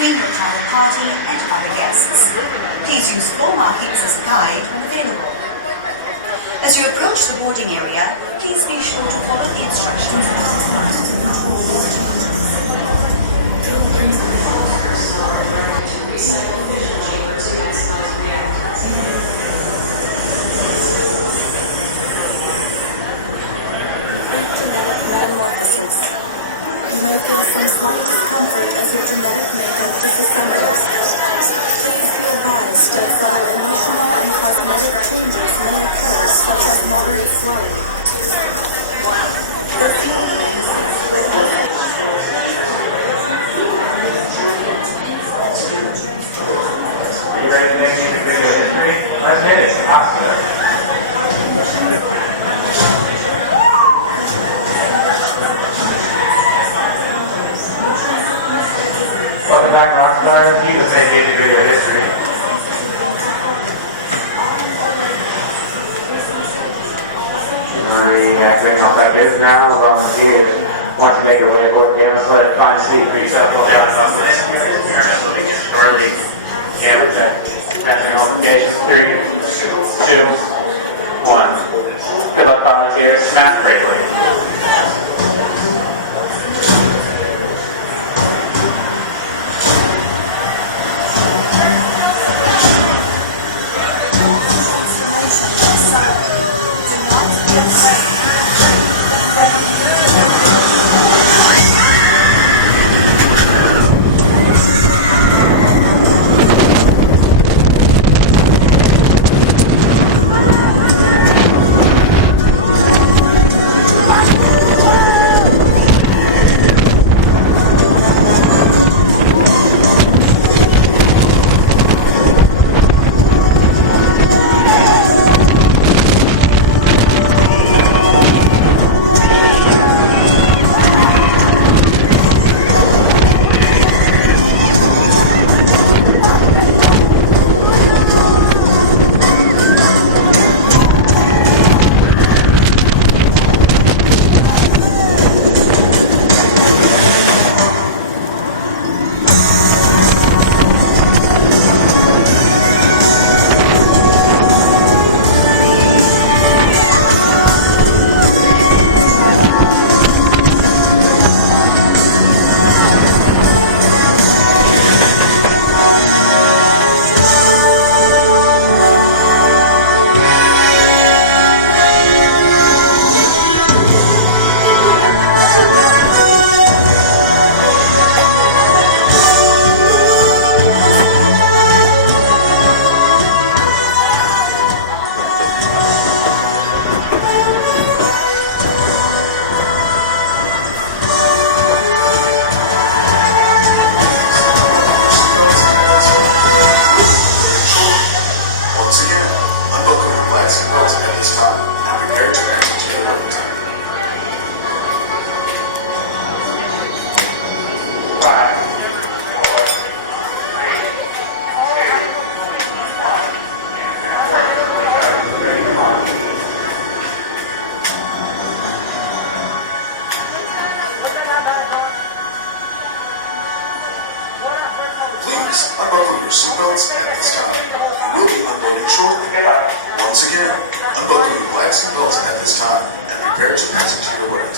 between your travel party and other guests. Please use floor markings as a guide when available. As you approach the boarding area, please be sure to follow the instructions. Welcome back, Rockstar. You can make a video history. Reactivating all that is now. Volunteers want to make your way aboard the Gamma, let it find seat for yourself. Early Gamma check. Passing notification. 3, 2, 1. Good luck, volunteers. Smash bravely. Please unbuckle your seatbelts at this time. We'll be unloading shortly. Once again, unbuckle your black seatbelts at this time and prepare to pass into your weight.